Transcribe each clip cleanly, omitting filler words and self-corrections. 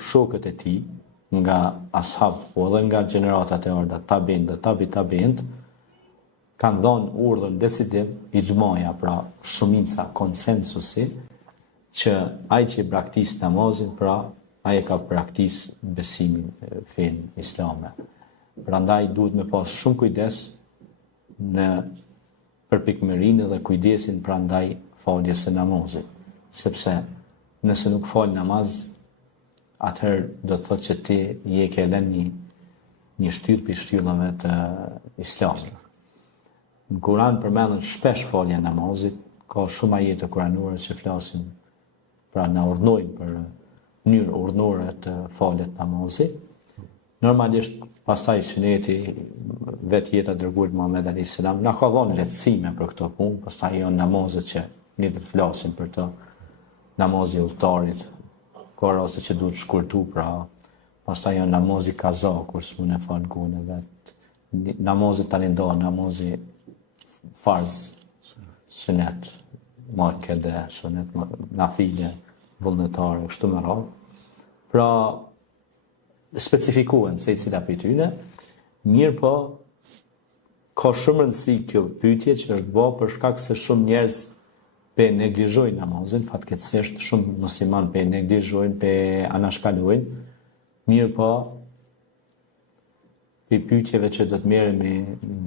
shokët e tij, nga ashab, po edhe nga gjeneratat e ardha, tabiin dhe tabiin, kanë dhënë urdhën decidiv ixhmaja, pra shumica, konsensusi, që ai që braktis namazin, pra ai ka braktis besimin fen islame. Prandaj duhet me pas shumë kujdes në përpikmërinë dhe kujdesin prandaj faljes së namazit, sepse nëse nuk fal namaz, atëherë do të thotë që ti je ke lënë një shtyllë për shtyllave të islamit. Në Kur'an përmenden shpesh falja e namazit, ka shumë ajete kuranore që flasin, pra na urdhnojnë për mënyrë urdhnore të falet namazit. Normalisht pastaj suneti vetë jeta e dërguarit Muhammed alayhis salam na ka dhënë lehtësime për këto punë, pastaj janë namazet që ne do të flasim për to, namazi i udhëtarit, ka raste që duhet shkurtu, pra pastaj janë namazi kaza, kur s'mund e fal gjuhën e vet. Namazi tani do, namazi farz, sunet, muakkede, sunet, nafile, vullnetare, kështu me radhë. Pra specifikohen se i cila për tyne, mirë po ka shumë rëndësi kjo pyetje që është bërë për shkak se shumë njerëz pe neglizhojnë namazin, fatkeqësisht shumë musliman pe neglizhojnë, pe anashkalojnë, mirë po për pyetjeve që do të merremi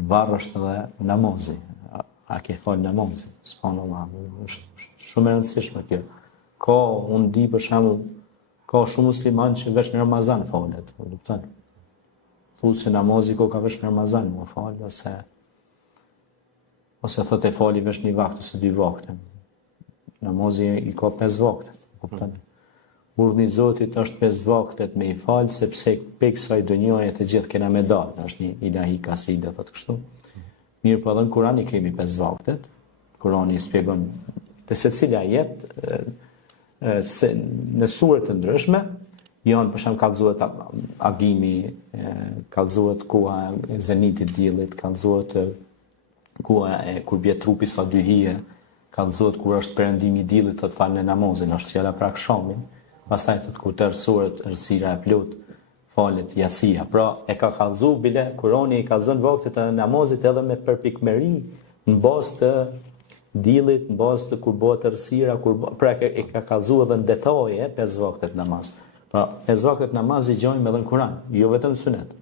varrësht edhe namazi. A ke fal namazin? Subhanallah, është shumë e rëndësishme kjo. Ka, unë di për shembull, ka shumë musliman që veç në Ramazan falet, kupton? Thu se namazi ka veç në Ramazan më fal, ose thotë e fali veç një vakt ose dy vakte. Namazi i ka 5 vakte, kupton? Urdhni i Zotit është 5 vaktet me i fal, sepse pe kësaj dunjoje të gjithë kena me dalë, është një ilahi kaside, thotë kështu. Mirë po edhe në Kur'an i kemi 5 vaktet. Kur'ani i shpjegon të secila jetë në sure të ndryshme, janë për shembull kallëzohet agimi, kallëzohet koha e zenitit diellit, kallëzohet koha e kur bie trupi sa 2 hije, kallëzohet kur është perëndimi i diellit të falën namazin, është fjala pra akşamin. Pastaj thotë kur tërë suret errësira e plot falet jasia. Pra e ka kallëzu bile Kurani i kallëzon vaktet e namazit edhe me përpikmëri në bazë të diellit, në bazë të kur bëhet errësira, pra e ka kallëzuar edhe në detaje 5 vaktet namaz. Pra 5 vaktet namaz i gjojmë edhe në Kur'an, jo vetëm sunet,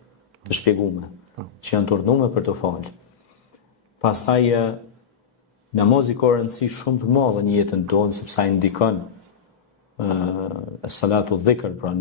të shpjeguar, që janë të urdhëruar për të falë. Pastaj namazi ka rëndësi shumë të madhe në jetën tonë, sepse ai ndikon salatu dhikr, pra